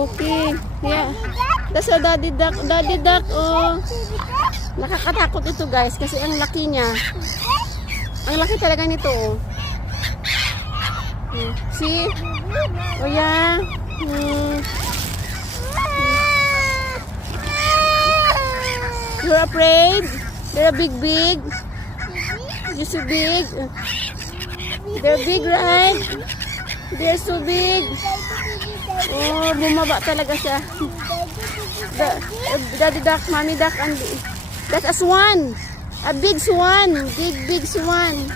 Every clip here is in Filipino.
Okay. Yeah. That's a daddy duck. Daddy duck, oh. Nakakatakot ito, guys, kasi ang laki niya. Ang laki talaga nito, oh. See? Oh, yeah. You're afraid? They're big. You're so big. They're big, right? They're so big. Oh, bumaba talaga siya. Daddy duck, mommy duck, and that's a swan. A big swan. Big swan.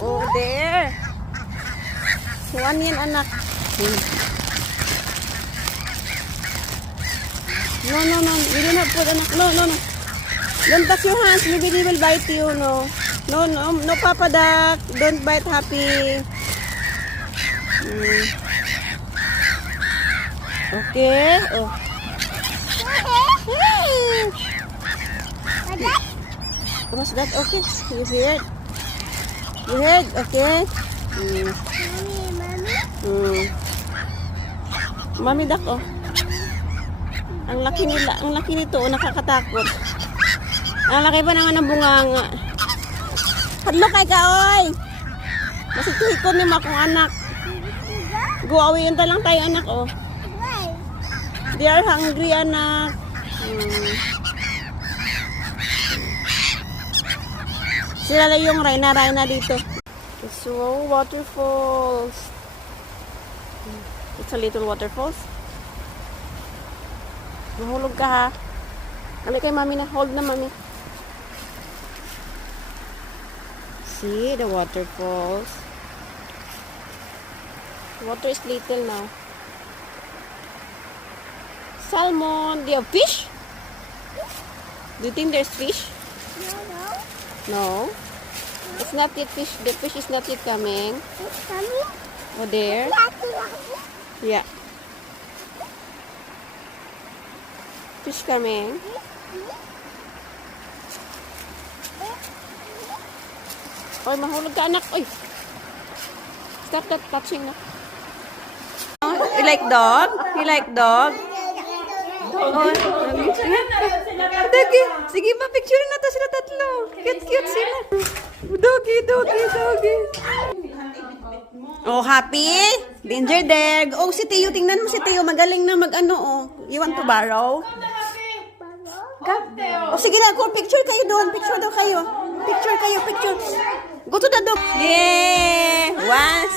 Oh, there. Swan yan, anak. No. You do not put, anak. No. Don't touch your hands. Maybe they will bite you. No, Papa Duck. Don't bite Happy. Okay. Oh. What's that? Okay. You heard? You heard? Okay. Mommy Duck, oh. Ang laki nito, oh, nakakatakot. Ang laki pa naman ng bunganga. Hadlo kay ka, oy. Masituhikon ni mo akong anak. Go away, yun lang tayo, anak, oh. They are hungry, anak. Sila lang yung Rayna dito. So, waterfalls. It's a little waterfalls. Mahulog ka, ha? Alay kay mami na. Hold na, mami. See the waterfalls. Water is little now. Salmon. Do you have fish? Do you think there's fish? No. It's not yet fish. The fish is not yet coming. It's coming? Oh, there. Yeah. Fish coming. Oy, mahulog ka, anak. Oy. Stop that touching na. You like dog? You like dog? Oh, Doggy. Sige pa, picture na to sila tatlo. Cute sila. Doggy. Oh, Happy? Danger there. Oh, si Teo. Tingnan mo si Teo. Magaling na mag-ano, oh. You want to borrow? Oh, sige na. Go, picture kayo doon. Picture daw kayo. Picture. Go to the dog. Yeah. Once.